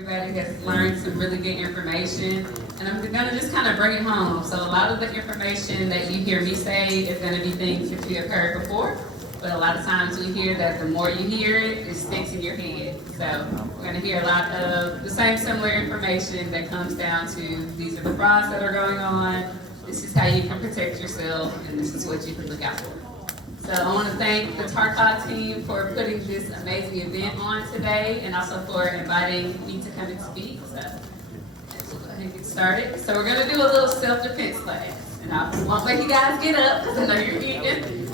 everybody has learned some really good information, and I'm gonna just kind of bring it home. So a lot of the information that you hear me say is gonna be things that you have heard before, but a lot of times we hear that the more you hear it, it sticks in your head. So we're gonna hear a lot of the same similar information that comes down to these are the frauds that are going on, this is how you can protect yourself, and this is what you can look out for. So I want to thank the TARCOG team for putting this amazing event on today, and also for inviting me to come and speak. So let's go ahead and get started. So we're going to do a little self-defense class, and I won't make you guys get up because I know you're eating,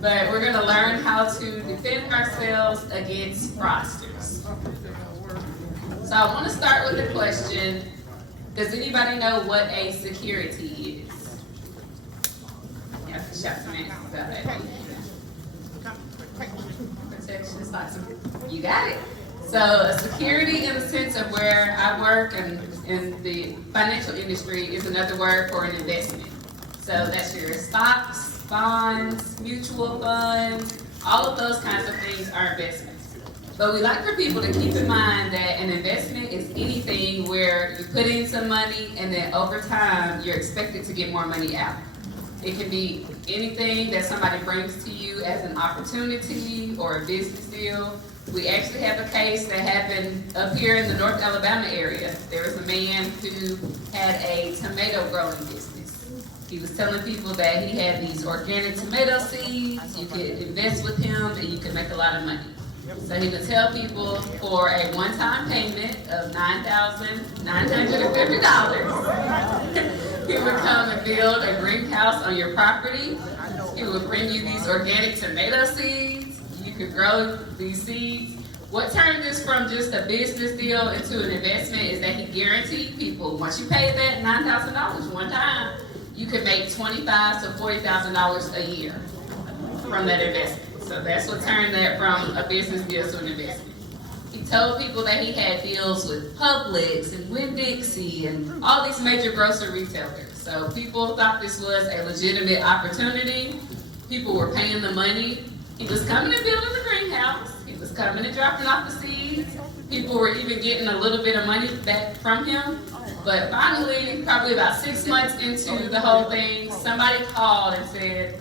but we're going to learn how to defend ourselves against fraudsters. So I want to start with the question, does anybody know what a security is? You have to shout some answers out at me. Protection is like you got it. So a security in the sense of where I work and in the financial industry is another word for an investment. So that's your stocks, bonds, mutual funds, all of those kinds of things are investments. But we like for people to keep in mind that an investment is anything where you put in some money and then over time you're expected to get more money out. It can be anything that somebody brings to you as an opportunity or a business deal. We actually have a case that happened up here in the North Alabama area. There was a man who had a tomato growing business. He was telling people that he had these organic tomato seeds, you could invest with him and you could make a lot of money. So he would tell people for a one-time payment of $9,950, he would come and build a greenhouse on your property. He would bring you these organic tomato seeds. You could grow these seeds. What turned this from just a business deal into an investment is that he guaranteed people, once you pay that $9,000 one time, you could make $25,000 to $40,000 a year from that investment. So that's what turned that from a business deal to an investment. He told people that he had deals with Publix and Winn-Dixie and all these major grocery retailers. So people thought this was a legitimate opportunity. People were paying the money. He was coming and building the greenhouse. He was coming and dropping off the seeds. People were even getting a little bit of money back from him. But finally, probably about 6 months into the whole thing, somebody called and said,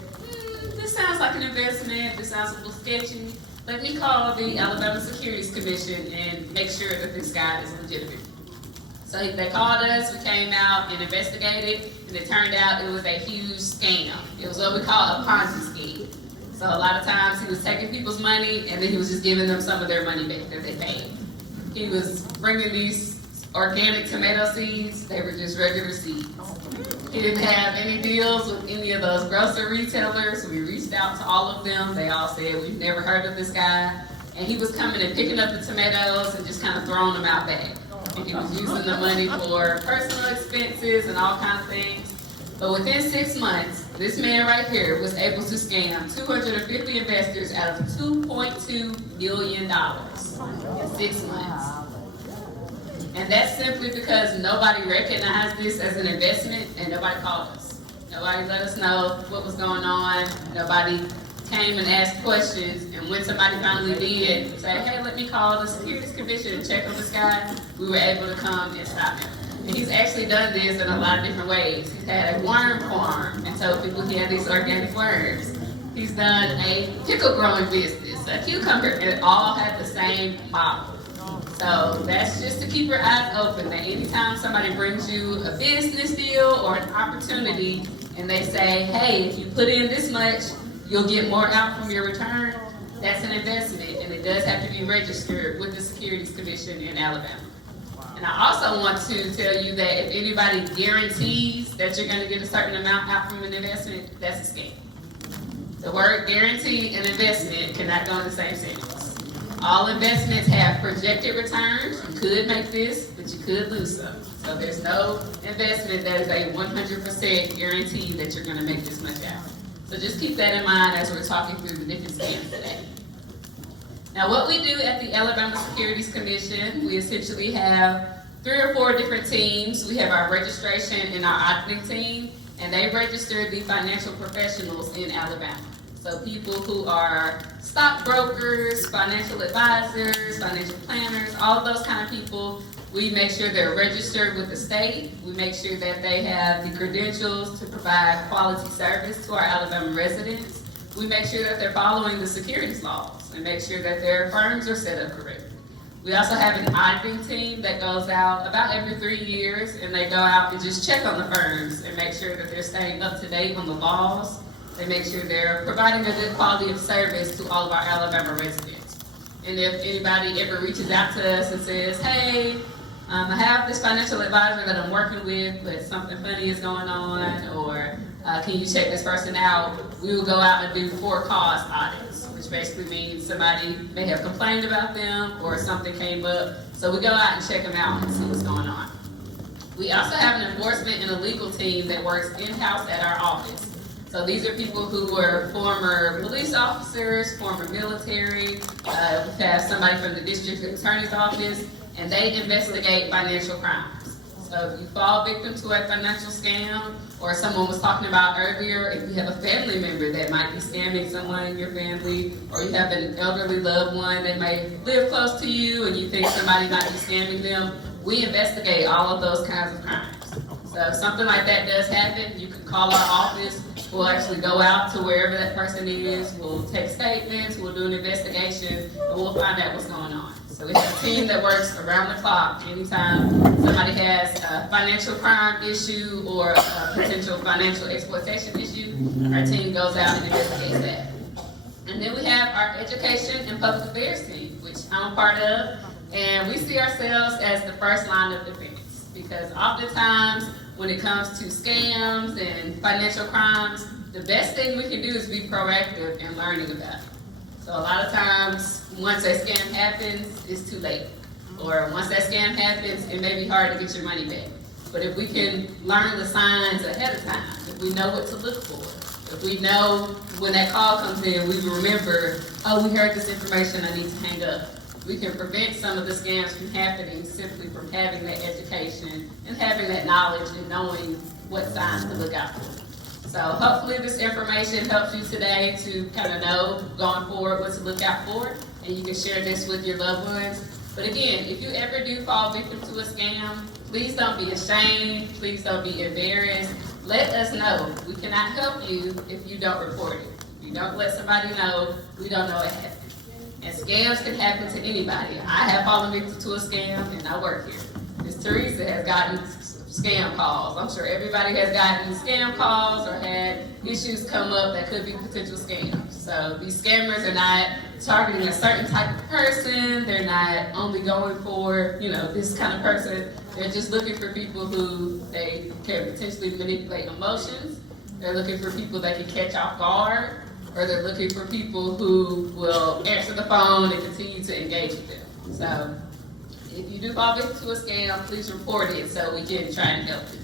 this sounds like an investment, this sounds a little sketchy. Let me call the Alabama Securities Commission and make sure that this guy is legitimate. So they called us, we came out and investigated, and it turned out it was a huge scam. It was what we call a Ponzi scheme. So a lot of times he was taking people's money and then he was just giving them some of their money back that they paid. He was bringing these organic tomato seeds, they were just regular seeds. He didn't have any deals with any of those grocery retailers. We reached out to all of them. They all said, we've never heard of this guy. And he was coming and picking up the tomatoes and just kind of throwing them out back. And he was using the money for personal expenses and all kinds of things. But within 6 months, this man right here was able to scam 250 investors out of $2.2 million in 6 months. And that's simply because nobody recognized this as an investment and nobody called us. Nobody let us know what was going on. Nobody came and asked questions. And when somebody finally did say, hey, let me call the Securities Commission and check on this guy, we were able to come and stop him. And he's actually done this in a lot of different ways. He's had a worm farm and told people he had these organic worms. He's done a pickle growing business, a cucumber, and it all had the same model. So that's just to keep your eyes open, that anytime somebody brings you a business deal or an opportunity and they say, hey, if you put in this much, you'll get more out from your return, that's an investment and it does have to be registered with the Securities Commission in Alabama. And I also want to tell you that if anybody guarantees that you're going to get a certain amount out from an investment, that's a scam. The word guarantee and investment cannot go in the same sentence. All investments have projected returns. You could make this, but you could lose some. So there's no investment that is a 100% guarantee that you're going to make this much out. So just keep that in mind as we're talking through the different scams today. Now what we do at the Alabama Securities Commission, we essentially have 3 or 4 different teams. We have our registration and our auditing team, and they register the financial professionals in Alabama. So people who are stockbrokers, financial advisors, financial planners, all of those kind of people, We make sure they're registered with the state. We make sure that they have the credentials to provide quality service to our Alabama residents. We make sure that they're following the securities laws and make sure that their firms are set up correctly. We also have an auditing team that goes out about every 3 years, and they go out and just check on the firms and make sure that they're staying up to date on the laws. They make sure they're providing a good quality of service to all of our Alabama residents. And if anybody ever reaches out to us and says, hey, I have this financial advisor that I'm working with, but something funny is going on, or can you check this person out? We will go out and do for-cause audits, which basically means somebody may have complained about them or something came up. So we go out and check them out and see what's going on. We also have an enforcement and a legal team that works in-house at our office. So these are people who were former police officers, former military. We have somebody from the district attorney's office, and they investigate financial crimes. So if you fall victim to a financial scam, or someone was talking about earlier, if you have a family member that might be scamming someone in your family, or you have an elderly loved one that may live close to you and you think somebody might be scamming them, we investigate all of those kinds of crimes. So if something like that does happen, you can call our office. We'll actually go out to wherever that person is. We'll take statements, we'll do an investigation, and we'll find out what's going on. So we have a team that works around the clock. Anytime somebody has a financial crime issue or a potential financial exploitation issue, our team goes out and investigates that. And then we have our education and public affairs team, which I'm a part of, and we see ourselves as the first line of defense, because oftentimes when it comes to scams and financial crimes, the best thing we can do is be proactive in learning about it. So a lot of times, once that scam happens, it's too late. Or once that scam happens, it may be hard to get your money back. But if we can learn the signs ahead of time, if we know what to look for, if we know when that call comes in, we remember, oh, we heard this information, I need to hang up. We can prevent some of the scams from happening simply from having that education and having that knowledge and knowing what signs to look out for. So hopefully this information helps you today to kind of know going forward what to look out for, and you can share this with your loved ones. But again, if you ever do fall victim to a scam, please don't be ashamed, please don't be embarrassed. Let us know. We cannot help you if you don't report it. If you don't let somebody know, we don't know it happened. And scams can happen to anybody. I have fallen victim to a scam, and I work here. Ms. Teresa has gotten scam calls. I'm sure everybody has gotten scam calls or had issues come up that could be potential scams. So these scammers are not targeting a certain type of person. They're not only going for, this kind of person. They're just looking for people who they can potentially manipulate emotions. They're looking for people that can catch off guard, or they're looking for people who will answer the phone and continue to engage with them. So if you do fall victim to a scam, please report it so we can try and help you.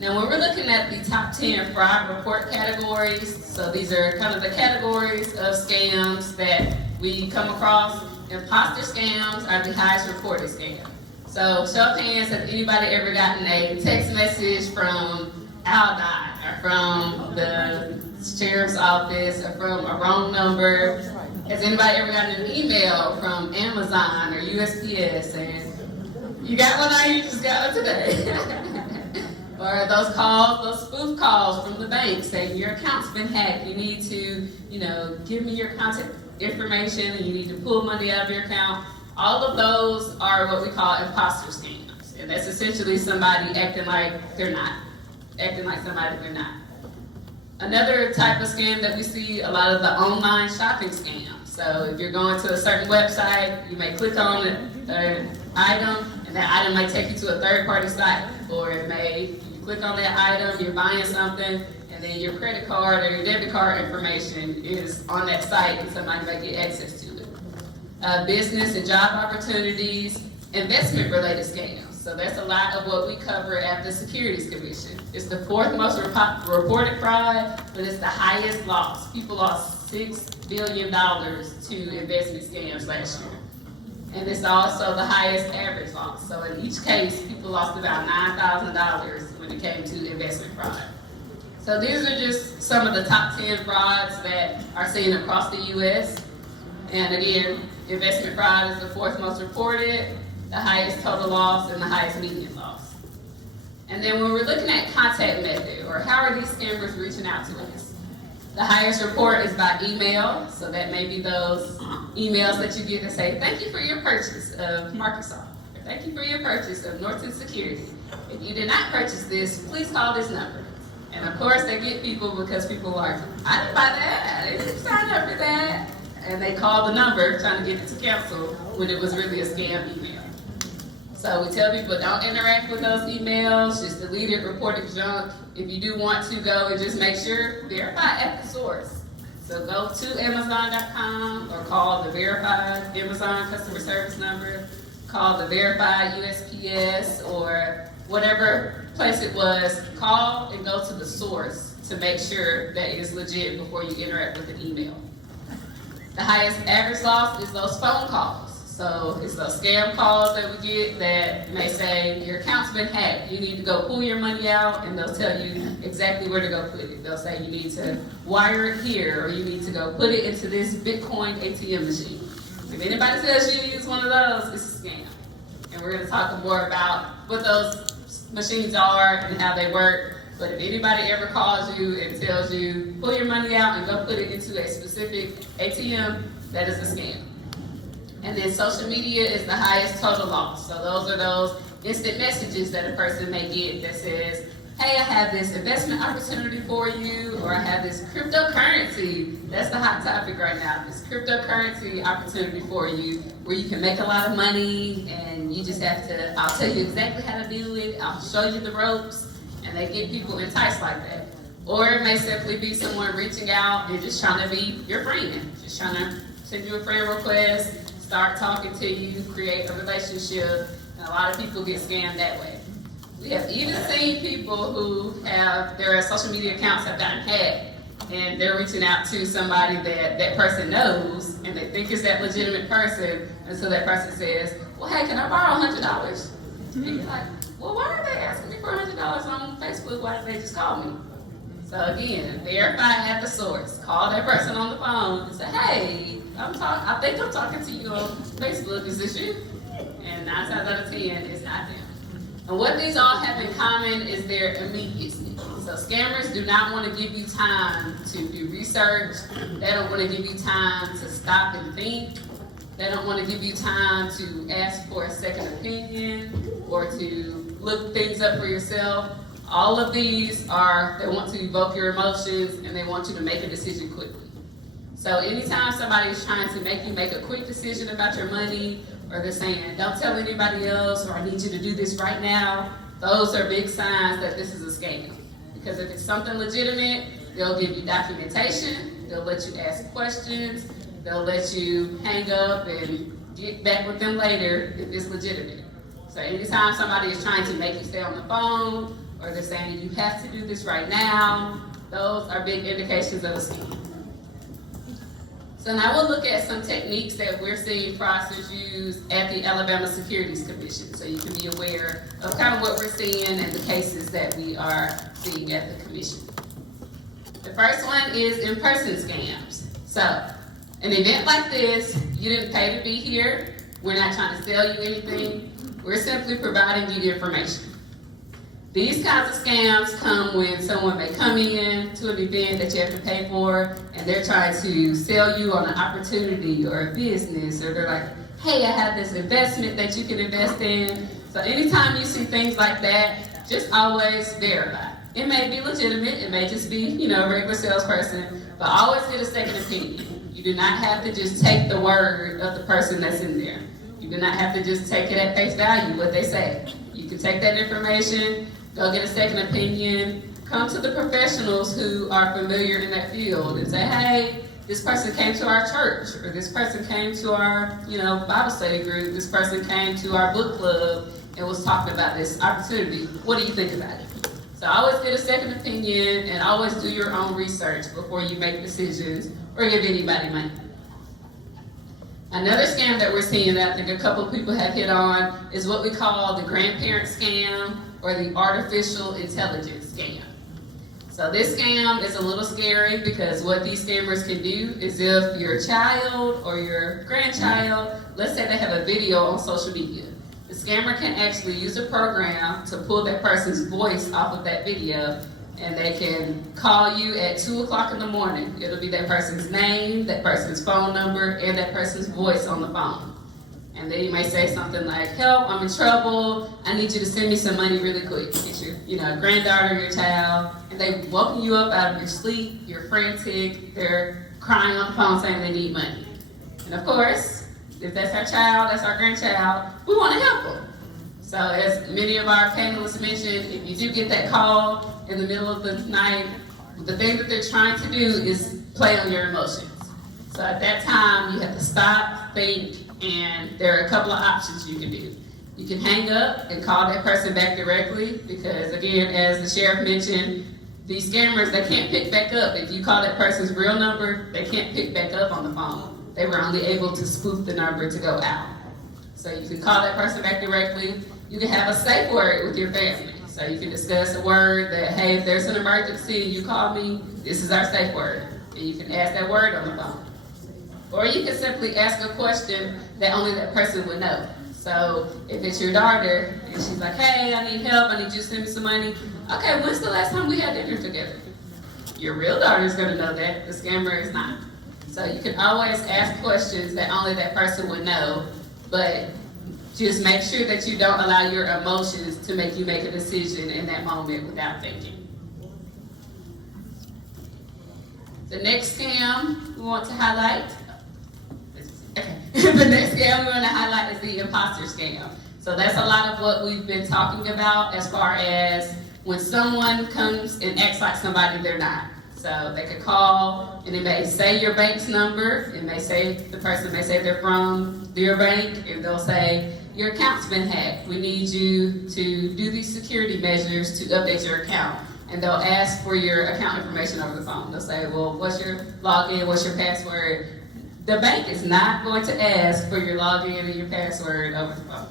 Now, when we're looking at the top 10 fraud report categories, so these are kind of the categories of scams that we come across. Imposter scams are the highest reported scam. So show of hands, has anybody ever gotten a text message from Aldine or from the sheriff's office or from a wrong number? Has anybody ever gotten an email from Amazon or USPS and you got one now, you just got one today? Or those calls, those spoof calls from the bank saying your account's been hacked, you need to, give me your contact information and you need to pull money out of your account. All of those are what we call imposter scams. And that's essentially somebody acting like they're not, acting like somebody they're not. Another type of scam that we see, a lot of the online shopping scams. So if you're going to a certain website, you may click on an item, and that item might take you to a third-party site. Or you click on that item, you're buying something, and then your credit card or your debit card information is on that site, and somebody may get access to it. Business and job opportunities, investment-related scams. So that's a lot of what we cover at the Securities Commission. It's the fourth most reported fraud, but it's the highest loss. People lost $6 billion to investment scams last year. And it's also the highest average loss. So in each case, people lost about $9,000 when it came to investment fraud. So these are just some of the top 10 frauds that are seen across the U.S. And again, investment fraud is the fourth most reported. the highest total loss, and the highest median loss. And then when we're looking at contact method, or how are these scammers reaching out to us? The highest report is by email, so that may be those emails that you get that say, thank you for your purchase of Microsoft, or thank you for your purchase of Norton Security. If you did not purchase this, please call this number. And of course they get people because people are, I didn't buy that, I didn't sign up for that. And they call the number trying to get it to cancel when it was really a scam email. So we tell people don't interact with those emails, just delete it, report it junk. If you do want to go and just make sure, verify at the source. So go to Amazon.com or call the verified Amazon customer service number, call the verified USPS or whatever place it was, call and go to the source to make sure that it is legit before you interact with an email. The highest average loss is those phone calls. So it's those scam calls that we get that may say, your account's been hacked, you need to go pull your money out, and they'll tell you exactly where to go put it. They'll say you need to wire it here, or you need to go put it into this Bitcoin ATM machine. If anybody tells you to use one of those, it's a scam. And we're gonna talk more about what those machines are and how they work. But if anybody ever calls you and tells you, pull your money out and go put it into a specific ATM, that is a scam. And then social media is the highest total loss. So those are those instant messages that a person may get that says, hey, I have this investment opportunity for you, or I have this cryptocurrency. That's the hot topic right now, this cryptocurrency opportunity for you, where you can make a lot of money, and you just have to, I'll tell you exactly how to do it, I'll show you the ropes, and they get people enticed like that. Or it may simply be someone reaching out and just trying to be your friend, just trying to send you a friend request, start talking to you, create a relationship, and a lot of people get scammed that way. We have even seen people who have their social media accounts have gotten hacked, and they're reaching out to somebody that that person knows, and they think it's that legitimate person, and so that person says, well, hey, can I borrow $100? And you're like, well, why are they asking me for $100 on Facebook? Why didn't they just call me? So again, verify at the source. Call that person on the phone and say, hey, I think I'm talking to you on Facebook, is this you? And 9 times out of 10, it's not them. And what these all have in common is their immediacy. So scammers do not want to give you time to do research. They don't want to give you time to stop and think. They don't want to give you time to ask for a second opinion or to look things up for yourself. All of these are, they want to evoke your emotions and they want you to make a decision quickly. So anytime somebody is trying to make you make a quick decision about your money, or they're saying, don't tell anybody else, or I need you to do this right now, those are big signs that this is a scam. Because if it's something legitimate, they'll give you documentation, they'll let you ask questions, they'll let you hang up and get back with them later if it's legitimate. So anytime somebody is trying to make you stay on the phone, or they're saying you have to do this right now, those are big indications of a scam. So now we'll look at some techniques that we're seeing fraudsters use at the Alabama Securities Commission, so you can be aware of kind of what we're seeing and the cases that we are seeing at the commission. The first one is in-person scams. So an event like this, you didn't pay to be here. We're not trying to sell you anything. We're simply providing you information. These kinds of scams come when someone may come in to an event that you have to pay for, and they're trying to sell you on an opportunity or a business, or they're like, hey, I have this investment that you can invest in. So anytime you see things like that, just always verify. It may be legitimate, it may just be, a regular salesperson, but always get a second opinion. You do not have to just take the word of the person that's in there. You do not have to just take it at face value, what they say. You can take that information, go get a second opinion, come to the professionals who are familiar in that field and say, hey, this person came to our church, or this person came to our, Bible study group, this person came to our book club and was talking about this opportunity. What do you think about it? So always get a second opinion and always do your own research before you make decisions or give anybody money. Another scam that we're seeing that I think a couple of people have hit on is what we call the grandparent scam, or the artificial intelligence scam. So this scam is a little scary because what these scammers can do is if your child or your grandchild, let's say they have a video on social media. The the scammer can actually use a program to pull that person's voice off of that video, and they can call you at 2 o'clock in the morning. It'll be that person's name, that person's phone number, and that person's voice on the phone. And then you may say something like, help, I'm in trouble, I need you to send me some money really quick. It's your granddaughter, your child, and they've woken you up out of your sleep, you're frantic, they're crying on the phone saying they need money. And of course, if that's our child, that's our grandchild, we want to help them. So as many of our panelists mentioned, if you do get that call in the middle of the night, the thing that they're trying to do is play on your emotions. So at that time, you have to stop, think, and there are a couple of options you can do. You can hang up and call that person back directly, because again, as the sheriff mentioned, these scammers, they can't pick back up. If you call that person's real number, they can't pick back up on the phone. They were only able to spoof the number to go out. So you can call that person back directly. You can have a safe word with your family. So you can discuss a word that, hey, if there's an emergency and you call me, this is our safe word. And you can ask that word on the phone. Or you can simply ask a question that only that person would know. So if it's your daughter and she's like, hey, I need help, I need you to send me some money. Okay, when's the last time we had dinner together? Your real daughter is going to know that, the scammer is not. So you can always ask questions that only that person would know, but just make sure that you don't allow your emotions to make you make a decision in that moment without thinking. The next scam we want to highlight, the next scam we want to highlight is the imposter scam. So that's a lot of what we've been talking about as far as when someone comes and acts like somebody they're not. So they could call and it may say your bank's number, it may say, the person may say they're from your bank, and they'll say, your account's been hacked. We need you to do these security measures to update your account. And they'll ask for your account information over the phone. They'll say, well, what's your login, what's your password? The bank is not going to ask for your login and your password over the phone.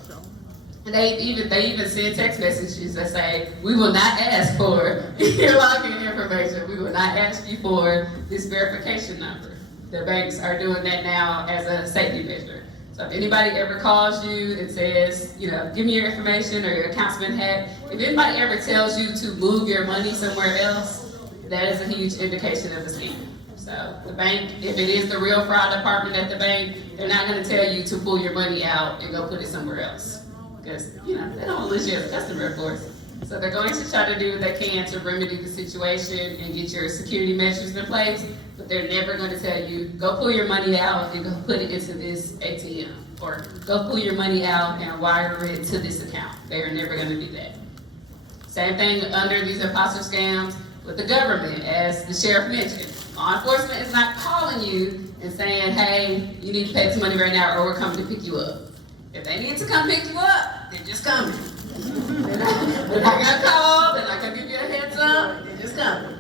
And they even send text messages that say, we will not ask for your login information. We will not ask you for this verification number. The banks are doing that now as a safety measure. So if anybody ever calls you and says, give me your information or your account's been hacked, if anybody ever tells you to move your money somewhere else, that is a huge indication of a scam. So the bank, if it is the real fraud department at the bank, they're not going to tell you to pull your money out and go put it somewhere else. Because, they don't want to lose you as a customer, of course. So they're going to try to do what they can to remedy the situation and get your security measures in place, but they're never going to tell you, go pull your money out and go put it into this ATM, or go pull your money out and wire it to this account. They are never going to do that. Same thing under these imposter scams with the government, as the sheriff mentioned. Law enforcement is not calling you and saying, hey, you need to pay this money right now or we're coming to pick you up. If they need to come pick you up, they're just coming. They're not going to call, they're not going to give you a heads up, they're just coming.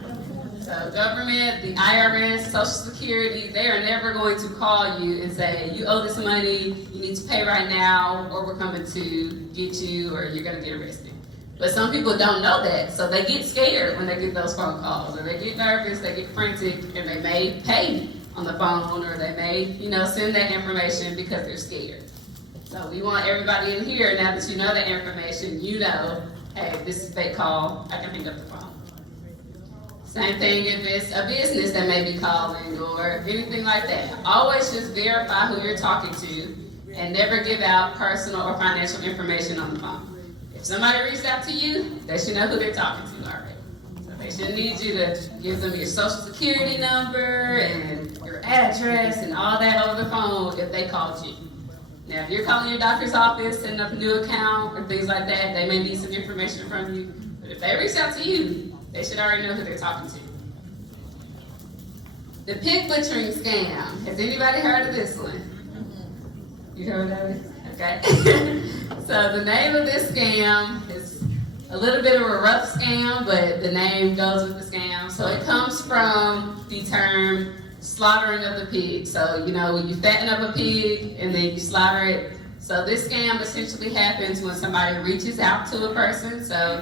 So government, the IRS, Social Security, they are never going to call you and say, you owe this money, you need to pay right now, or we're coming to get you, or you're going to get arrested. But some people don't know that, so they get scared when they get those phone calls, or they get nervous, they get frantic, and they may pay on the phone, or they may, send that information because they're scared. So we want everybody in here, now that you know that information, hey, this is a fake call, I can hang up the phone. Same thing if it's a business that may be calling or anything like that. Always just verify who you're talking to and never give out personal or financial information on the phone. If somebody reached out to you, they should know who they're talking to already. So they shouldn't need you to give them your social security number and your address and all that over the phone if they called you. Now, if you're calling your doctor's office, setting up a new account or things like that, they may need some information from you. But if they reach out to you, they should already know who they're talking to. The pig butchering scam. Has anybody heard of this one? You heard of it? Okay. So the name of this scam is a little bit of a rough scam, but the name goes with the scam. So it comes from the term slaughtering of the pig. So, when you fatten up a pig and then you slaughter it. So this scam essentially happens when somebody reaches out to a person. So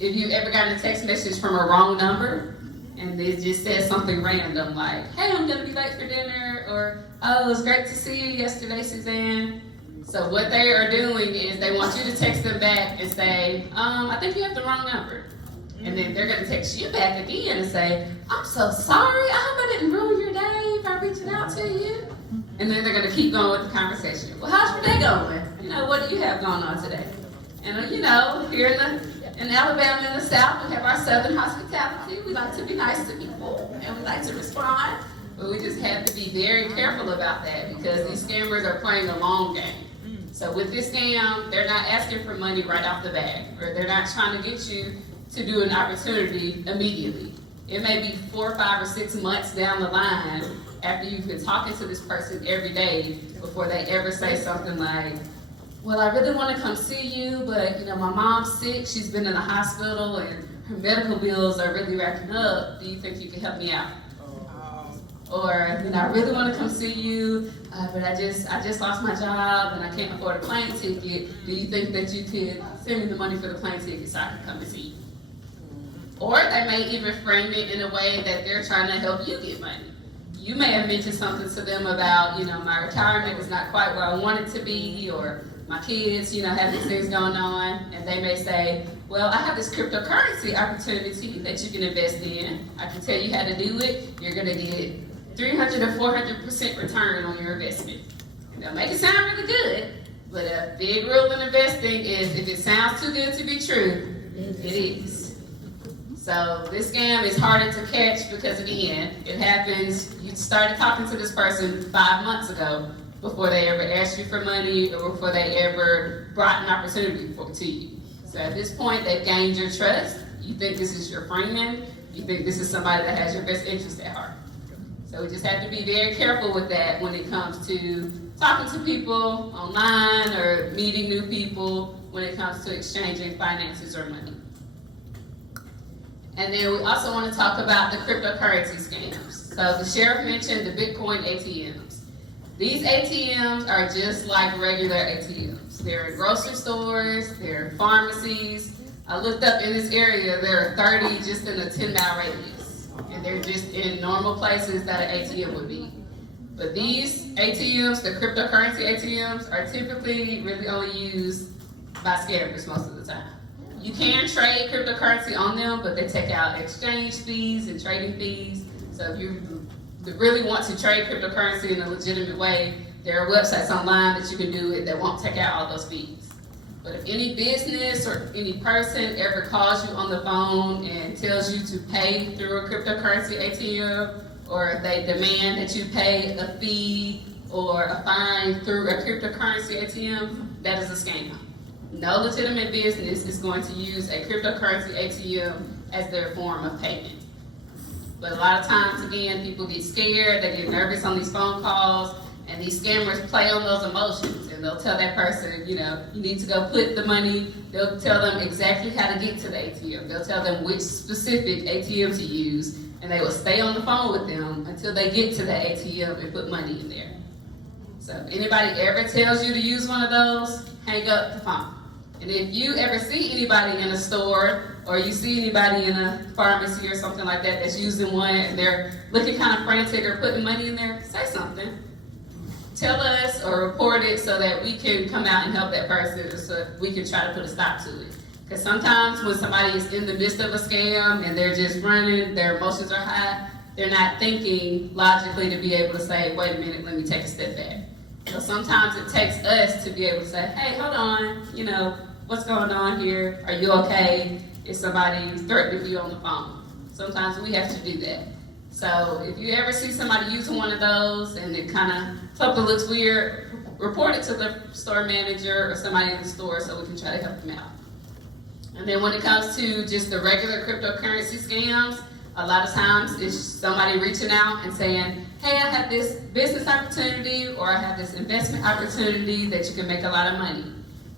if you've ever gotten a text message from a wrong number and it just says something random like, hey, I'm going to be late for dinner, or, oh, it was great to see you yesterday, Suzanne. So what they are doing is they want you to text them back and say, I think you have the wrong number. And then they're going to text you back again and say, I'm so sorry, I hope I didn't ruin your day by reaching out to you. And then they're going to keep going with the conversation. Well, how's your day going? What do you have going on today? And here in Alabama in the South, we have our Southern hospitality. We like to be nice to people, and we like to respond. But we just have to be very careful about that because these scammers are playing a long game. So with this scam, they're not asking for money right off the bat, or they're not trying to get you to do an opportunity immediately. It may be 4, 5, or 6 months down the line after you've been talking to this person every day before they ever say something like, well, I really want to come see you, but my mom's sick, she's been in the hospital, and her medical bills are really racking up. Do you think you can help me out? Or, I really want to come see you, but I just lost my job and I can't afford a plane ticket. Do you think that you could send me the money for the plane ticket so I can come and see you? Or they may even frame it in a way that they're trying to help you get money. You may have mentioned something to them about, my retirement is not quite where I want it to be, or my kids, have these things going on, and they may say, well, I have this cryptocurrency opportunity that you can invest in. I can tell you how to do it. You're going to get 300 or 400% return on your investment. And they'll make it sound really good, but a big rule in investing is if it sounds too good to be true, it is. So this scam is harder to catch because, again, it happens, you started talking to this person 5 months ago before they ever asked you for money or before they ever brought an opportunity to you. So at this point, they've gained your trust. You think this is your friend. You think this is somebody that has your best interest at heart. So we just have to be very careful with that when it comes to talking to people online or meeting new people when it comes to exchanging finances or money. And then we also want to talk about the cryptocurrency scams. So the sheriff mentioned the Bitcoin ATMs. These ATMs are just like regular ATMs. They're in grocery stores, they're in pharmacies. I looked up in this area, there are 30 just in a 10-mile radius. And they're just in normal places that an ATM would be. But these ATMs, the cryptocurrency ATMs, are typically really only used by scammers most of the time. You can trade cryptocurrency on them, but they take out exchange fees and trading fees. So if you really want to trade cryptocurrency in a legitimate way, there are websites online that you can do it that won't take out all those fees. But if any business or any person ever calls you on the phone and tells you to pay through a cryptocurrency ATM, or they demand that you pay a fee or a fine through a cryptocurrency ATM, that is a scam. No legitimate business is going to use a cryptocurrency ATM as their form of payment. But a lot of times, again, people get scared, they get nervous on these phone calls, and these scammers play on those emotions, and they'll tell that person, you need to go put the money. They'll tell them exactly how to get to the ATM. They'll tell them which specific ATM to use, and they will stay on the phone with them until they get to the ATM and put money in there. So if anybody ever tells you to use one of those, hang up the phone. And if you ever see anybody in a store or you see anybody in a pharmacy or something like that that's using one and they're looking kind of frantic or putting money in there, say something. Tell us or report it so that we can come out and help that person so we can try to put a stop to it. Because sometimes when somebody is in the midst of a scam and they're just running, their emotions are high, they're not thinking logically to be able to say, wait a minute, let me take a step back. So sometimes it takes us to be able to say, hey, hold on, what's going on here? Are you okay? Is somebody threatening you on the phone? Sometimes we have to do that. So if you ever see somebody using one of those and it kind of something looks weird, report it to the store manager or somebody in the store so we can try to help them out. And then when it comes to just the regular cryptocurrency scams, a lot of times it's somebody reaching out and saying, hey, I have this business opportunity or I have this investment opportunity that you can make a lot of money.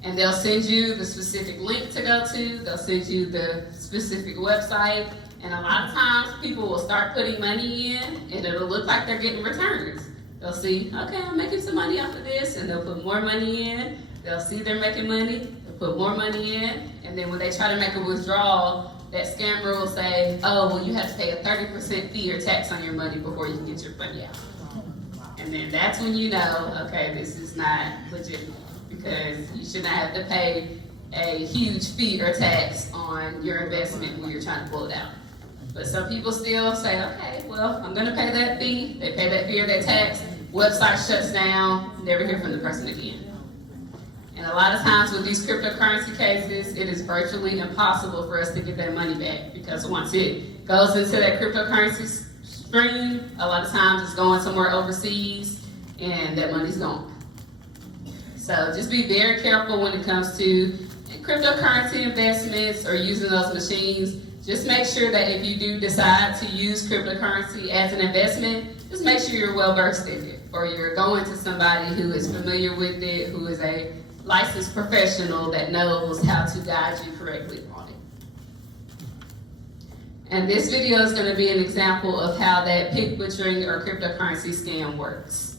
And they'll send you the specific link to go to, they'll send you the specific website, and a lot of times people will start putting money in and it'll look like they're getting returns. They'll see, okay, I'm making some money off of this, and they'll put more money in. They'll see they're making money, they'll put more money in, and then when they try to make a withdrawal, that scammer will say, oh, well, you have to pay a 30% fee or tax on your money before you can get your money out. And then that's when you know, okay, this is not legitimate. because you should not have to pay a huge fee or tax on your investment when you're trying to pull it out. But some people still say, okay, well, I'm gonna pay that fee. They pay that fee or that tax, website shuts down, never hear from the person again. And a lot of times with these cryptocurrency cases, it is virtually impossible for us to get that money back, because once it goes into that cryptocurrency stream, a lot of times it's going somewhere overseas and that money's gone. So just be very careful when it comes to cryptocurrency investments or using those machines. Just make sure that if you do decide to use cryptocurrency as an investment, just make sure you're well versed in it, or you're going to somebody who is familiar with it, who is a licensed professional that knows how to guide you correctly on it. And this video is going to be an example of how that pig butchering or cryptocurrency scam works.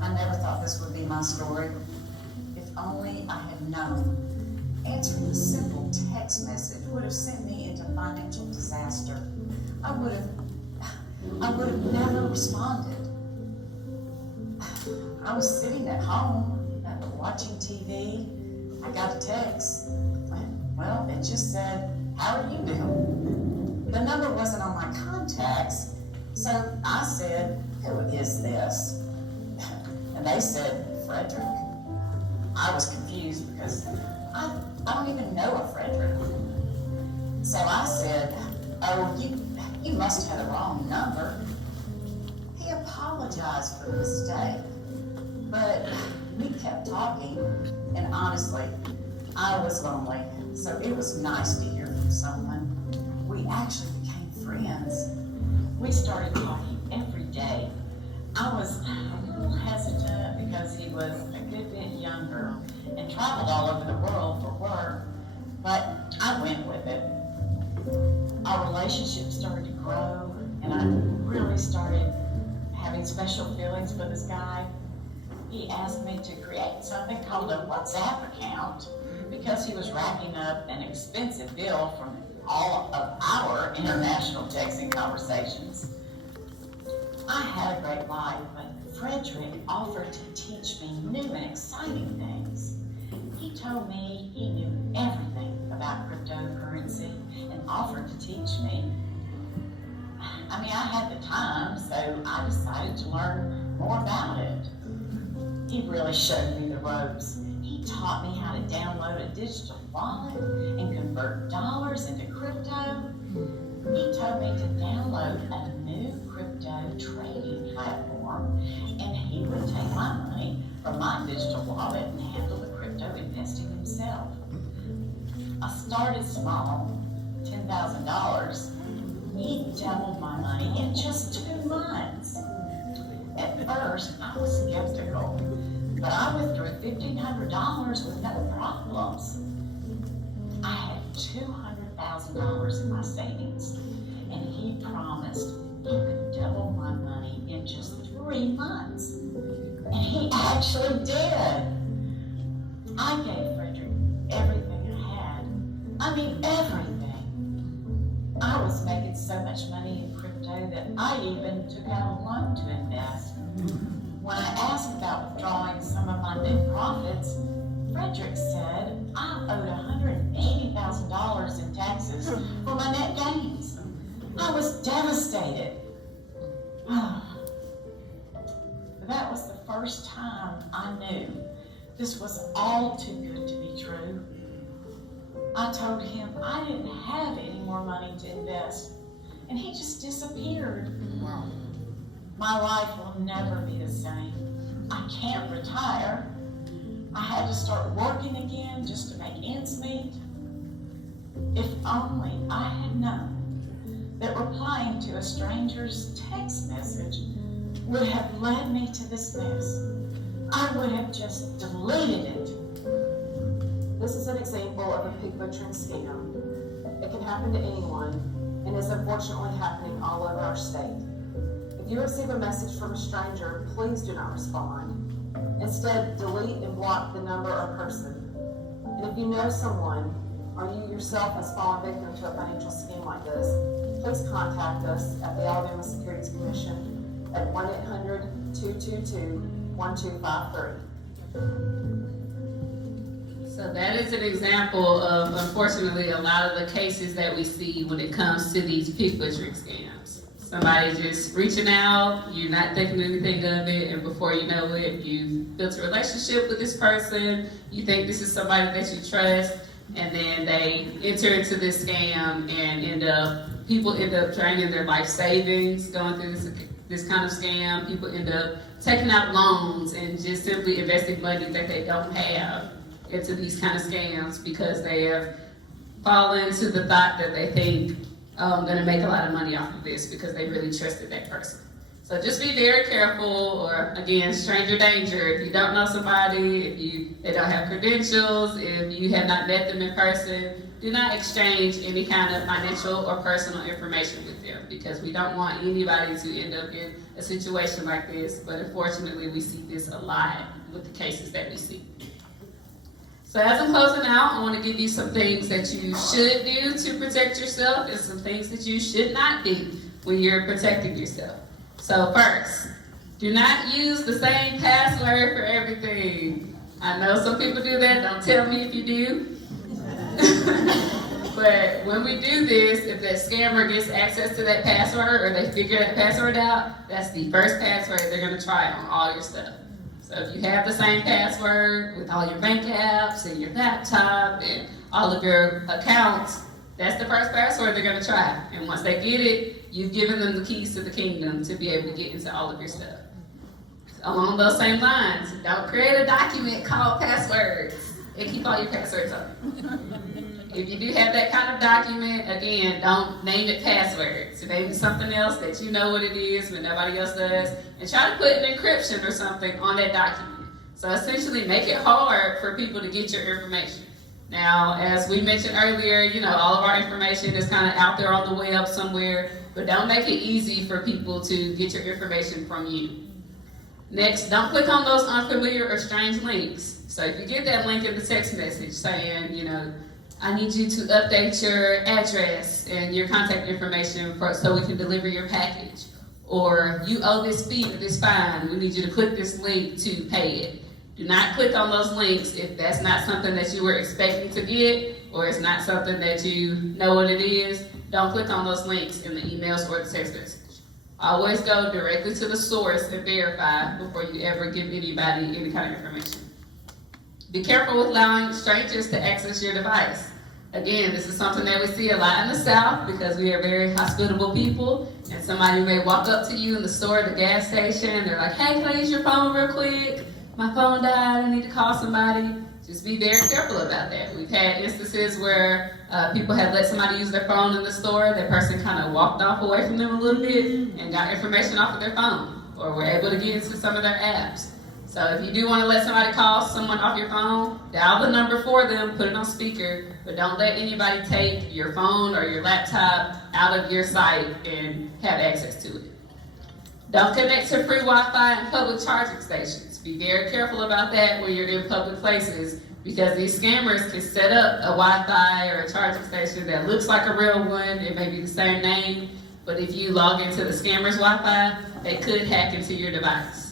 I never thought this would be my story. If only I had known. Answering a simple text message would have sent me into financial disaster. I would have never responded. I was sitting at home watching TV. I got a text. Well, it just said, "How are you doing?" The number wasn't on my contacts, so I said, "Who is this?" And they said, "Frederick." I was confused because I don't even know a Frederick. So I said, "Oh, you must have the wrong number." He apologized for the mistake, but we kept talking, and honestly, I was lonely, so it was nice to hear from someone. We actually became friends. We started talking every day. I was a little hesitant because he was a good bit younger and traveled all over the world for work, but I went with it. Our relationship started to grow, and I really started having special feelings for this guy. He asked me to create something called a WhatsApp account because he was racking up an expensive bill from all of our international texting conversations. I had a great life, but Frederick offered to teach me new and exciting things. He told me he knew everything about cryptocurrency and offered to teach me. I mean, I had the time, so I decided to learn more about it. He really showed me the ropes. He taught me how to download a digital wallet and convert dollars into crypto. He told me to download a new crypto trading platform, and he would take my money from my digital wallet and handle the crypto investing himself. I started small, $10,000. He doubled my money in just 2 months. At first, I was skeptical, but I withdrew $1,500 with no problems. I had $200,000 in my savings, and he promised he could double my money in just 3 months. And he actually did. I gave Frederick everything I had. I mean, everything. I was making so much money in crypto that I even took out a loan to invest. When I asked about withdrawing some of my net profits, Frederick said I owed $180,000 in taxes for my net gains. I was devastated. That was the first time I knew this was all too good to be true. I told him I didn't have any more money to invest, and he just disappeared. My life will never be the same. I can't retire. I had to start working again just to make ends meet. If only I had known that replying to a stranger's text message would have led me to this mess. I would have just deleted it. This is an example of a pig butchering scam. It can happen to anyone and is unfortunately happening all over our state. If you receive a message from a stranger, please do not respond. Instead, delete and block the number or person. And if you know someone or you yourself has fallen victim to a financial scheme like this, please contact us at the Alabama Securities Commission at 1-800-222-1253. So that is an example of, unfortunately, a lot of the cases that we see when it comes to these pig butchering scams. Somebody just reaching out, you're not thinking anything of it, and before you know it, you built a relationship with this person, you think this is somebody that you trust, and then they enter into this scam and people end up draining their life savings going through this kind of scam. People end up taking out loans and just simply investing money that they don't have into these kind of scams because they have fallen into the thought that they think I'm going to make a lot of money off of this because they really trusted that person. So just be very careful, or again, stranger danger. If you don't know somebody, if they don't have credentials, if you have not met them in person, do not exchange any kind of financial or personal information with them, because we don't want anybody to end up in a situation like this. But unfortunately, we see this a lot with the cases that we see. So as I'm closing out, I want to give you some things that you should do to protect yourself and some things that you should not do when you're protecting yourself. So first, do not use the same password for everything. I know some people do that. Don't tell me if you do. But when we do this, if that scammer gets access to that password or they figure that password out, that's the first password they're going to try on all your stuff. So if you have the same password with all your bank apps and your laptop and all of your accounts, that's the first password they're going to try. And once they get it, you've given them the keys to the kingdom to be able to get into all of your stuff. Along those same lines, don't create a document called passwords and keep all your passwords on. If you do have that kind of document, again, don't name it passwords. Name it something else that you know what it is but nobody else does, and try to put an encryption or something on that document. So essentially make it hard for people to get your information. Now, as we mentioned earlier, all of our information is kind of out there on the web somewhere, but don't make it easy for people to get your information from you. Next, don't click on those unfamiliar or strange links. So if you get that link in the text message saying, I need you to update your address and your contact information so we can deliver your package. Or you owe this fee or this fine, we need you to click this link to pay it. Do not click on those links if that's not something that you were expecting to get, or it's not something that you know what it is. Don't click on those links in the emails or the text message. Always go directly to the source and verify before you ever give anybody any kind of information. Be careful with allowing strangers to access your device. Again, this is something that we see a lot in the South because we are very hospitable people, and somebody may walk up to you in the store at the gas station, they're like, hey, can I use your phone real quick? My phone died, I need to call somebody. Just be very careful about that. We've had instances where people have let somebody use their phone in the store, that person kind of walked off away from them a little bit and got information off of their phone, or were able to get into some of their apps. So if you do want to let somebody call someone off your phone, dial the number for them, put it on speaker, but don't let anybody take your phone or your laptop out of your site and have access to it. Don't connect to free Wi-Fi and public charging stations. Be very careful about that when you're in public places, because these scammers can set up a Wi-Fi or a charging station that looks like a real one. It may be the same name, but if you log into the scammer's Wi-Fi, they could hack into your device.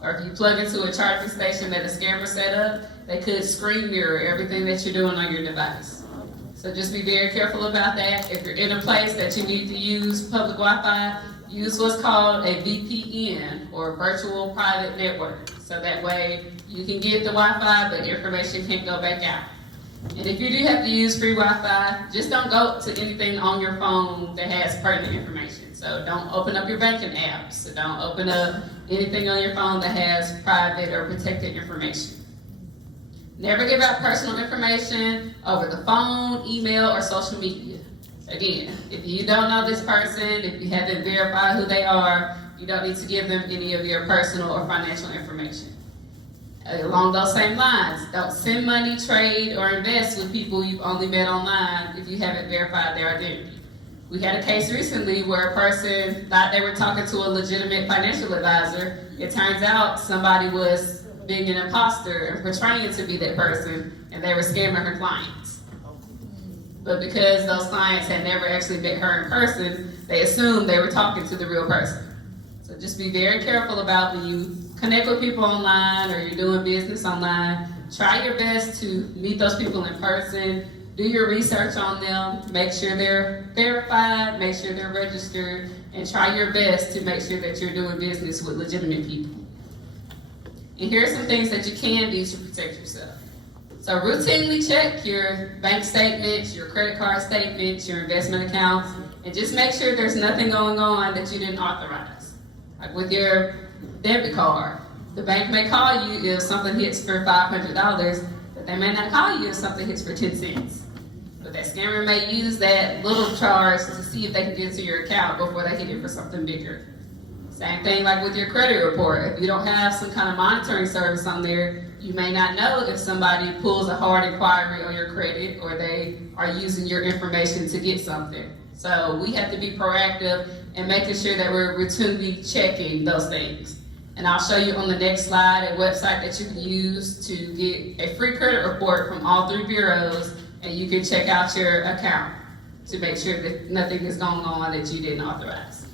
Or if you plug into a charging station that a scammer set up, they could screen mirror everything that you're doing on your device. So just be very careful about that. If you're in a place that you need to use public Wi-Fi, use what's called a VPN, or virtual private network. So that way you can get the Wi-Fi, but information can't go back out. And if you do have to use free Wi-Fi, just don't go to anything on your phone that has pertinent information. So don't open up your banking apps. So don't open up anything on your phone that has private or protected information. Never give out personal information over the phone, email, or social media. Again, if you don't know this person, if you haven't verified who they are, you don't need to give them any of your personal or financial information. Along those same lines, don't send money, trade, or invest with people you've only met online if you haven't verified their identity. We had a case recently where a person thought they were talking to a legitimate financial advisor. It turns out somebody was being an imposter and portraying to be that person, and they were scamming her clients. But because those clients had never actually met her in person, they assumed they were talking to the real person. So just be very careful about when you connect with people online or you're doing business online. Try your best to meet those people in person. Do your research on them. Make sure they're verified. Make sure they're registered. And try your best to make sure that you're doing business with legitimate people. And here are some things that you can do to protect yourself. So routinely check your bank statements, your credit card statements, your investment accounts, and just make sure there's nothing going on that you didn't authorize. Like with your debit card, the bank may call you if something hits for $500, but they may not call you if something hits for 10 cents. But that scammer may use that little charge to see if they can get to your account before they hit it for something bigger. Same thing like with your credit report. If you don't have some kind of monitoring service on there, you may not know if somebody pulls a hard inquiry on your credit or they are using your information to get something. So we have to be proactive and making sure that we're routinely checking those things. And I'll show you on the next slide a website that you can use to get a free credit report from all 3 bureaus, and you can check out your account to make sure that nothing is going on that you didn't authorize.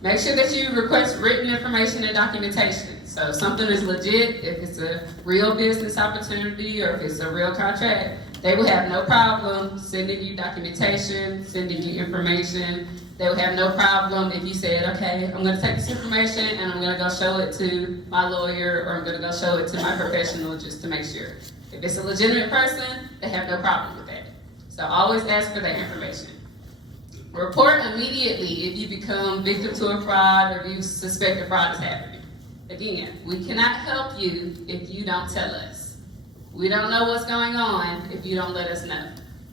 Make sure that you request written information and documentation. So if something is legit, if it's a real business opportunity or if it's a real contract, they will have no problem sending you documentation, sending you information. They will have no problem if you said, okay, I'm going to take this information and I'm going to go show it to my lawyer or I'm going to go show it to my professional just to make sure. If it's a legitimate person, they have no problem with that. So always ask for that information. Report immediately if you become victim to a fraud or if you suspect a fraud is happening. Again, we cannot help you if you don't tell us. We don't know what's going on if you don't let us know.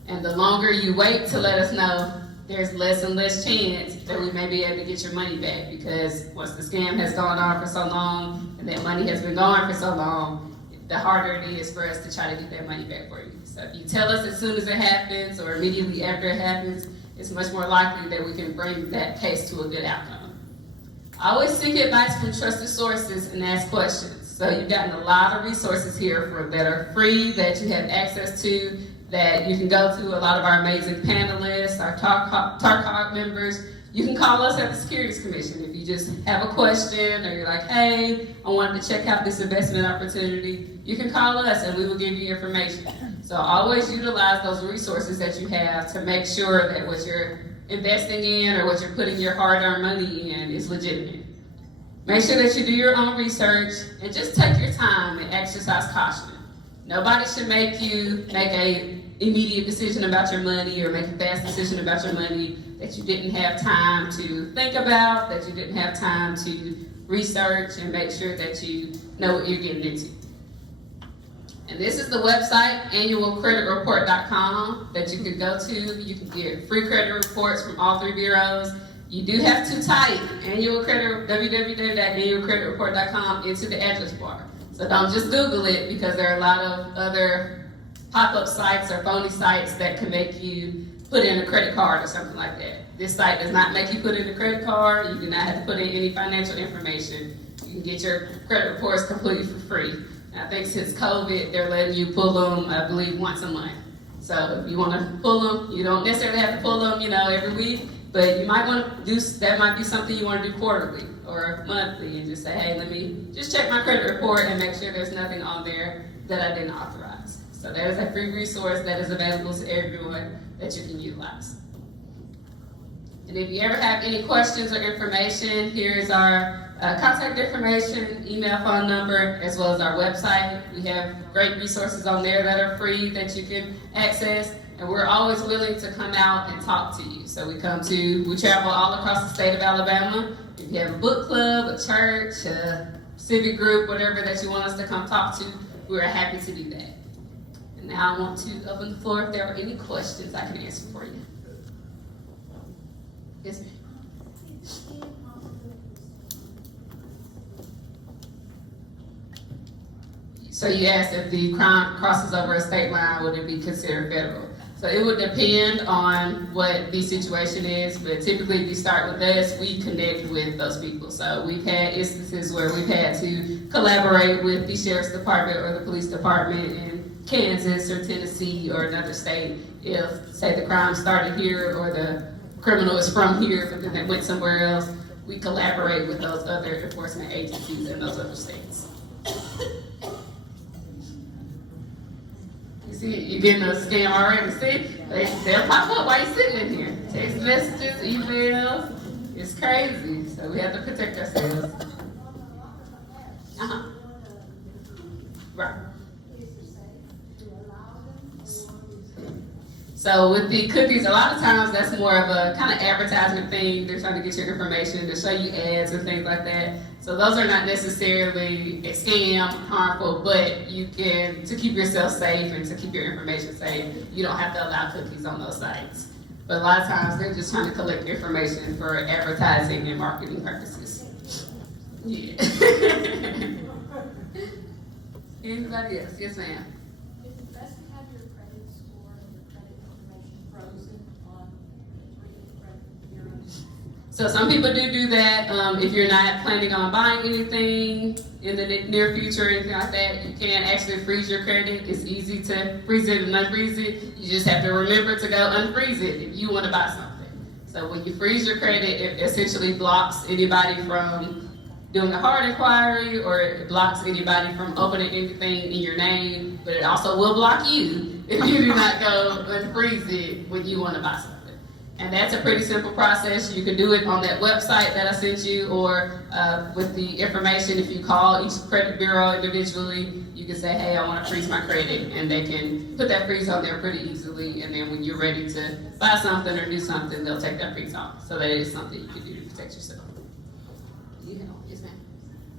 And the longer you wait to let us know, there's less and less chance that we may be able to get your money back, because once the scam has gone on for so long and that money has been gone for so long, the harder it is for us to try to get that money back for you. So if you tell us as soon as it happens or immediately after it happens, it's much more likely that we can bring that case to a good outcome. Always seek advice from trusted sources and ask questions. So you've gotten a lot of resources here that are free, that you have access to, that you can go to. A lot of our amazing panelists, our TARCOG members. You can call us at the Securities Commission if you just have a question or you're like, hey, I wanted to check out this investment opportunity. You can call us and we will give you information. So always utilize those resources that you have to make sure that what you're investing in or what you're putting your hard-earned money in is legitimate. Make sure that you do your own research and just take your time and exercise caution. Nobody should make you make an immediate decision about your money or make a fast decision about your money that you didn't have time to think about, that you didn't have time to research and make sure that you know what you're getting into. And this is the website, annualcreditreport.com, that you can go to. You can get free credit reports from all 3 bureaus. You do have to type www.annualcreditreport.com into the address bar. So don't just Google it, because there are a lot of other pop-up sites or phony sites that can make you put in a credit card or something like that. This site does not make you put in a credit card. You do not have to put in any financial information. You can get your credit reports completely for free. And I think since COVID, they're letting you pull them, I believe, once a month. So if you want to pull them, you don't necessarily have to pull them, every week, but you might want to do, that might be something you want to do quarterly or monthly and just say, hey, let me just check my credit report and make sure there's nothing on there that I didn't authorize. So there's a free resource that is available to everyone that you can utilize. And if you ever have any questions or information, here's our contact information, email, phone number, as well as our website. We have great resources on there that are free that you can access, and we're always willing to come out and talk to you. So we travel all across the state of Alabama. If you have a book club, a church, a civic group, whatever that you want us to come talk to, we're happy to do that. And now I want to open the floor if there are any questions I can answer for you. Yes, ma'am. So you asked if the crime crosses over a state line, would it be considered federal? So it would depend on what the situation is, but typically if you start with us, we connect with those people. So we've had instances where we've had to collaborate with the sheriff's department or the police department in Kansas or Tennessee or another state if, say, the crime started here or the criminal is from here, but then they went somewhere else. we collaborate with those other enforcement agencies in those other states. You see, you're getting a scam already. See, they'll pop up while you're sitting in here. Text messages, emails, it's crazy. So we have to protect ourselves. Right. So with the cookies, a lot of times that's more of a kind of advertisement thing. They're trying to get your information, to show you ads and things like that. So those are not necessarily a scam, harmful, but you can, to keep yourself safe and to keep your information safe, you don't have to allow cookies on those sites. But a lot of times they're just trying to collect information for advertising and marketing purposes. Yeah. Anybody else? Yes, ma'am. Is it best to have your credit score and your credit information frozen on three credit bureaus? So some people do that. If you're not planning on buying anything in the near future or anything like that, you can actually freeze your credit. It's easy to freeze it and unfreeze it. You just have to remember to go unfreeze it if you want to buy something. So when you freeze your credit, it essentially blocks anybody from doing a hard inquiry, or it blocks anybody from opening anything in your name, but it also will block you if you do not go unfreeze it when you want to buy something. And that's a pretty simple process. You can do it on that website that I sent you, or with the information. If you call each credit bureau individually, you can say, hey, I want to freeze my credit, and they can put that freeze on there pretty easily, and then when you're ready to buy something or do something, they'll take that freeze off. So that is something you can do to protect yourself. Yes, ma'am.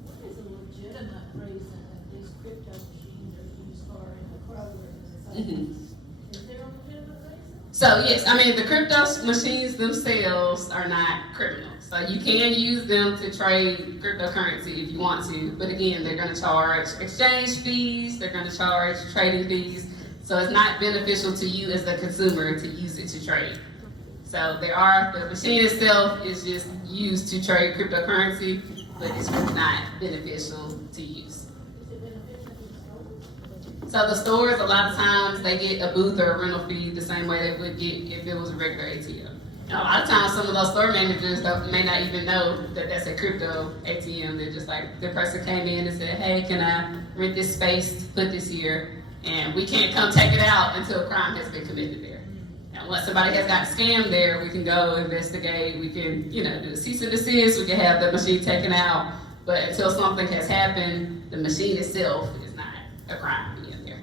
What is a legitimate reason that these crypto machines are used for in the Kroger and the Is there a legitimate reason? So yes, I mean the crypto machines themselves are not criminal. So you can use them to trade cryptocurrency if you want to, but again, they're going to charge exchange fees, they're going to charge trading fees, so it's not beneficial to you as the consumer to use it to trade. So the machine itself is just used to trade cryptocurrency, but it's really not beneficial to use. So the stores, a lot of times, they get a booth or a rental fee the same way they would get if it was a regular ATM. And a lot of times, some of those store managers may not even know that that's a crypto ATM. They're just like, the person came in and said, hey, can I rent this space to put this here? And we can't come take it out until a crime has been committed there. And once somebody has got scammed there, we can go investigate, we can, do a cease and desist, we can have the machine taken out. But until something has happened, the machine itself is not a crime in there.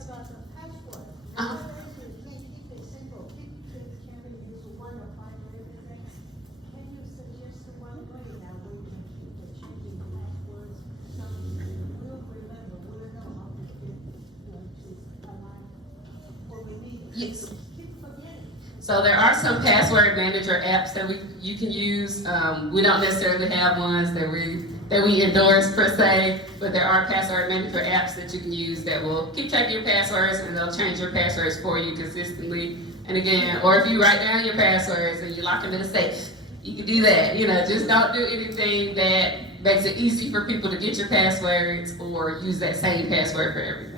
About the password. Uh-huh. Keep it simple. Can we use one or five or everything? Can you suggest one way that we can keep the changing passwords? So we'll remember, we'll know how to get to align what we need. Yes. Keep forgetting. So there are some password manager apps that you can use. We don't necessarily have ones that we endorse per se, but there are password manager apps that you can use that will keep track of your passwords, and they'll change your passwords for you consistently. And again, or if you write down your passwords and you lock them in a safe, you can do that. Just don't do anything that makes it easy for people to get your passwords or use that same password for everything.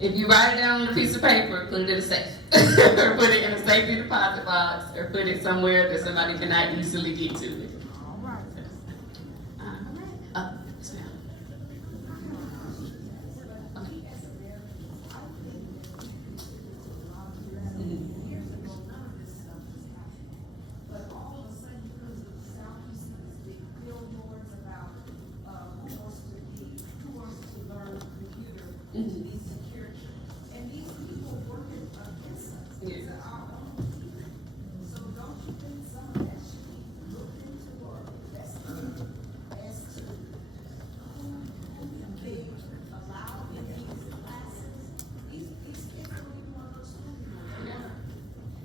If you write it down on a piece of paper, put it in a safe. Or put it in a safety deposit box, or put it somewhere that somebody cannot easily get to it. All right. Oh, yes, ma'am. Okay. But all of a sudden, because of the Southeast, big billboards about who wants to learn computer to be secure. And these people working against us. Yeah. These are our own people. So don't you think some of that should be looked into or investigated as to who can be allowed in these classes? These kids don't even want to go to school.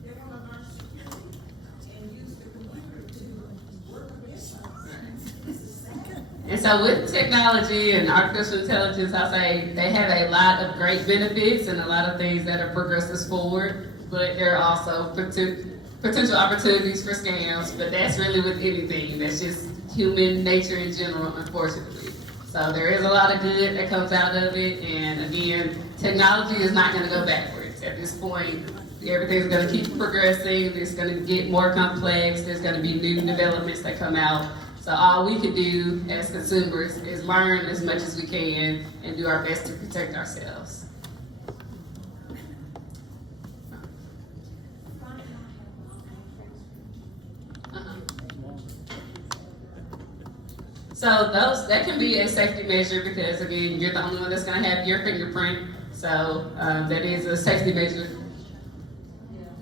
They wanna learn security and use the computer to work against us. This is sad. And so with technology and artificial intelligence, I say they have a lot of great benefits and a lot of things that are progress us forward, but there are also potential opportunities for scams, but that's really with anything. That's just human nature in general, unfortunately. So there is a lot of good that comes out of it, and again, technology is not gonna go backwards. At this point, everything's gonna keep progressing, it's gonna get more complex, there's gonna be new developments that come out. So all we can do as consumers is learn as much as we can and do our best to protect ourselves. So that can be a safety measure because again, you're the only one that's gonna have your fingerprint. So that is a safety measure.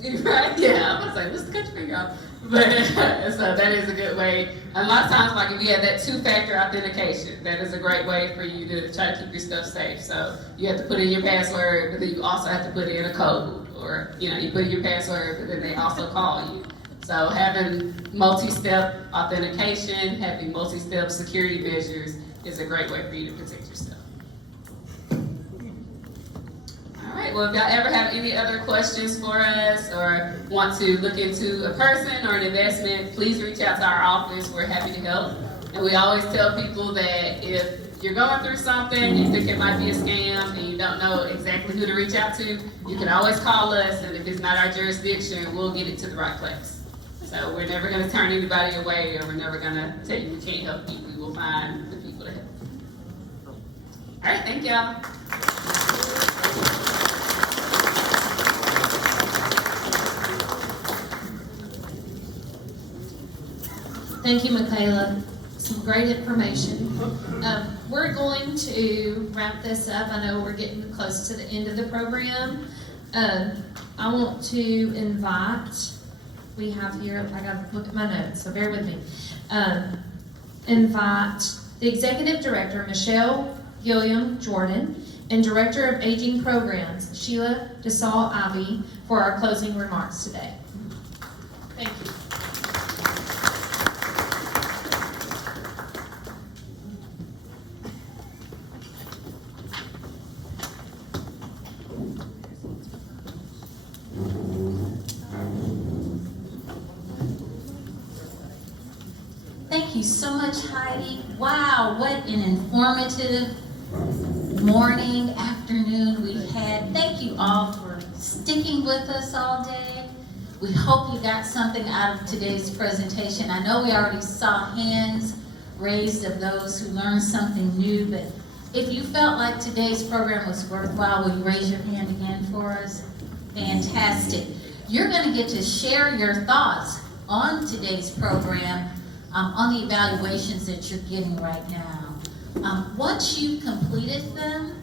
Right? Yeah, I was like, let's cut your finger off. But so that is a good way. And a lot of times, like if you have that two-factor authentication, that is a great way for you to try to keep your stuff safe. So you have to put in your password, but then you also have to put in a code, or you put in your password, but then they also call you. So having multi-step authentication, having multi-step security measures is a great way for you to protect yourself. All right, well, if y'all ever have any other questions for us or want to look into a person or an investment, please reach out to our office. We're happy to help. And we always tell people that if you're going through something, you think it might be a scam, and you don't know exactly who to reach out to, you can always call us, and if it's not our jurisdiction, we'll get it to the right place. So we're never going to turn anybody away, or we're never going to tell you we can't help you. We will find the people to help. All right, thank y'all. Thank you, Michaela. Some great information. We're going to wrap this up. I know we're getting close to the end of the program. I want to invite, we have here, I gotta look at my notes, so bear with me. Invite the Executive Director, Michelle Gilliam Jordan, and Director of Aging Programs, Sheila DeSalle-Ivy, for our closing remarks today. Thank you. Thank you so much, Heidi. Wow, what an informative morning, afternoon we've had. Thank you all for sticking with us all day. We hope you got something out of today's presentation. I know we already saw hands raised of those who learned something new, but if you felt like today's program was worthwhile, will you raise your hand again for us? Fantastic. You're going to get to share your thoughts on today's program, on the evaluations that you're getting right now. Once you've completed them,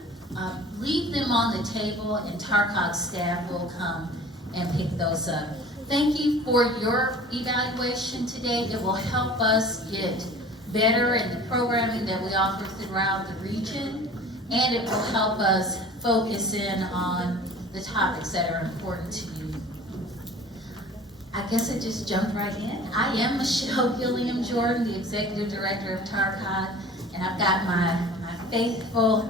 leave them on the table and TARCOG staff will come and pick those up. Thank you for your evaluation today. It will help us get better in the programming that we offer throughout the region, and it will help us focus in on the topics that are important to you. I guess I just jumped right in. I am Michelle Gilliam Jordan, the Executive Director of TARCOG, and I've got my faithful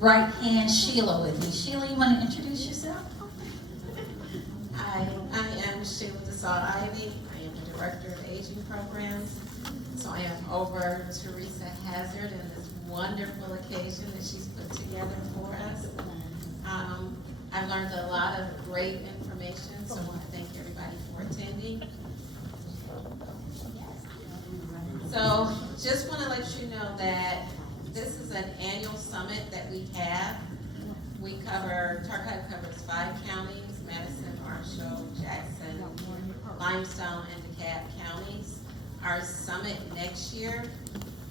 right hand Sheila with me. Sheila, you want to introduce yourself? Hi, I am Sheila DeSalle-Ivy. I am the Director of Aging Programs. So I am over Teresa Hazard and this wonderful occasion that she's put together for us. I've learned a lot of great information, so I want to thank everybody for attending. So just want to let you know that this is an annual summit that we have. TARCOG covers 5 counties: Madison, Marshall, Jackson, Limestone, and DeKalb counties. Our summit next year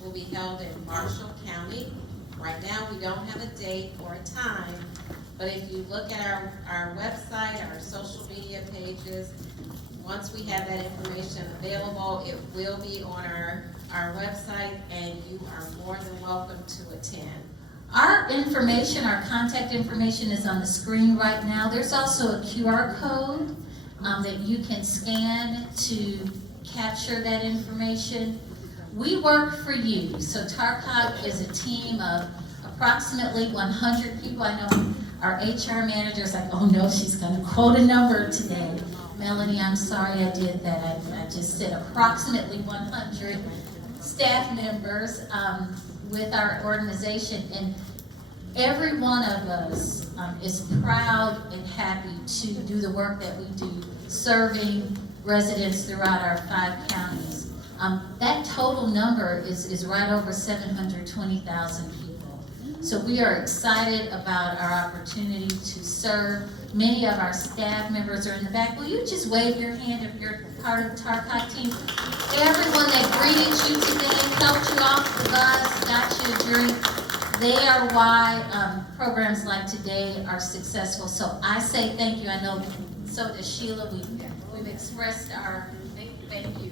will be held in Marshall County. Right now, we don't have a date or a time, but if you look at our website, our social media pages, once we have that information available, it will be on our website, and you are more than welcome to attend. Our information, our contact information is on the screen right now. There's also a QR code that you can scan to capture that information. We work for you. So TARCOG is a team of approximately 100 people. I know our HR manager is like, oh no, she's going to quote a number today. Melanie, I'm sorry I did that. I just said approximately 100 staff members with our organization. And every one of us is proud and happy to do the work that we do, serving residents throughout our 5 counties. That total number is right over 720,000 people. So we are excited about our opportunity to serve. Many of our staff members are in the back. Will you just wave your hand if you're part of the TARCOG team? Everyone that greeted you today, helped you off the bus, got you a drink. They are why programs like today are successful. So I say thank you. I know so does Sheila. We've expressed our thank you.